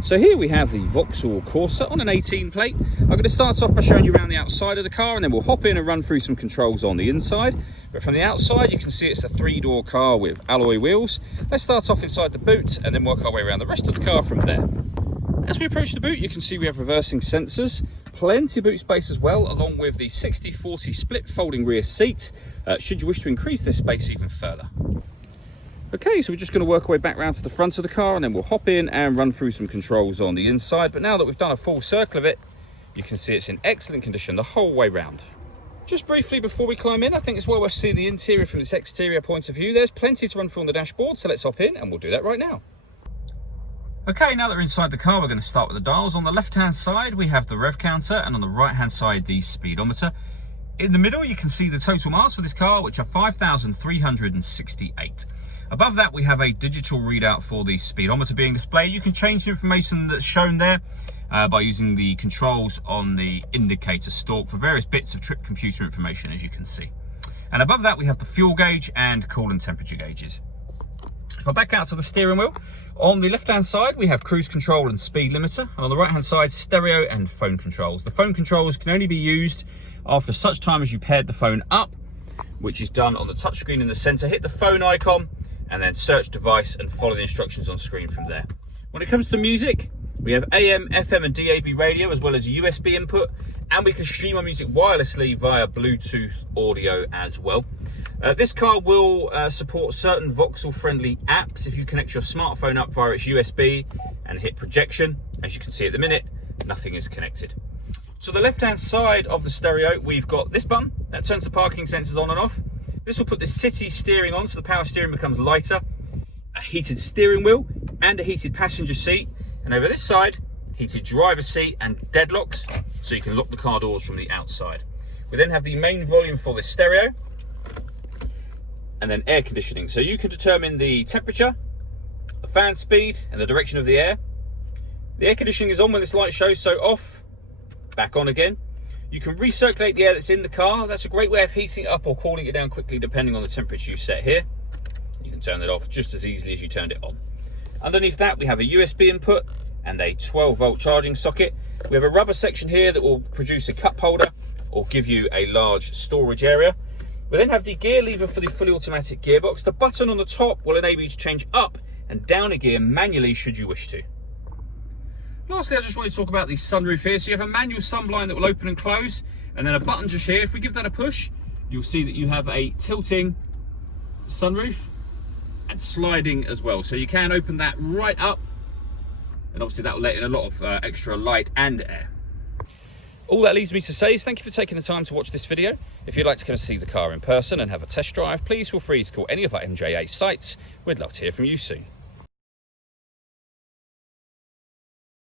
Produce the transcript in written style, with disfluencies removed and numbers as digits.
So here we have the Vauxhall Corsa on an 18 plate. I'm going to start off by showing you around the outside of the car, and then we'll hop in and run through some controls on the inside. But from the outside you can see it's a 3-door car with alloy wheels. Let's start off inside the boot and then work our way around the rest of the car from there. As we approach the boot, you can see we have reversing sensors, plenty of boot space as well, along with the 60/40 split folding rear seat, should you wish to increase this space even further. Okay, so we're just going to work our way back round to the front of the car, and then we'll hop in and run through some controls on the inside. But now that we've done a full circle of it, you can see it's in excellent condition the whole way round. Just briefly before we climb in, I think it's well worth seeing the interior from this exterior point of view. There's plenty to run through on the dashboard, so let's hop in and we'll do that right now. Okay, now that we're inside the car, we're going to start with the dials. On the left-hand side, we have the rev counter, and on the right-hand side, the speedometer. In the middle, you can see the total miles for this car, which are 5,368. Above that, we have a digital readout for the speedometer being displayed. You can change the information that's shown there by using the controls on the indicator stalk for various bits of trip computer information, as you can see. And above that, we have the fuel gauge and coolant temperature gauges. If I back out to the steering wheel, on the left-hand side, we have cruise control and speed limiter. And on the right-hand side, stereo and phone controls. The phone controls can only be used after such time as you paired the phone up, which is done on the touchscreen in the center. Hit the phone icon and then search device and follow the instructions on screen from there. When it comes to music, we have AM, FM and DAB radio, as well as USB input, and we can stream our music wirelessly via Bluetooth audio as well. This car will support certain Vauxhall friendly apps if you connect your smartphone up via its USB and hit projection. As you can see at the minute, nothing is connected. To the left hand side of the stereo, we've got this button that turns the parking sensors on and off. This will put the city steering on, so the power steering becomes lighter, a heated steering wheel and a heated passenger seat. And over this side, heated driver's seat and deadlocks, so you can lock the car doors from the outside. We then have the main volume for the stereo, and then air conditioning. So you can determine the temperature, the fan speed and the direction of the air. The air conditioning is on when this light shows, so off, back on again. You can recirculate the air that's in the car. That's a great way of heating it up or cooling it down quickly depending on the temperature you set here. You can turn it off just as easily as you turned it on. Underneath that, we have a USB input and a 12-volt charging socket. We have a rubber section here that will produce a cup holder or give you a large storage area. We then have the gear lever for the fully automatic gearbox. The button on the top will enable you to change up and down a gear manually should you wish to. Lastly, I just wanted to talk about the sunroof here. So you have a manual sunblind that will open and close, and then a button just here. If we give that a push, you'll see that you have a tilting sunroof and sliding as well. So you can open that right up, and obviously that will let in a lot of extra light and air. All that leaves me to say is thank you for taking the time to watch this video. If you'd like to come and see the car in person and have a test drive, please feel free to call any of our MJA sites. We'd love to hear from you soon.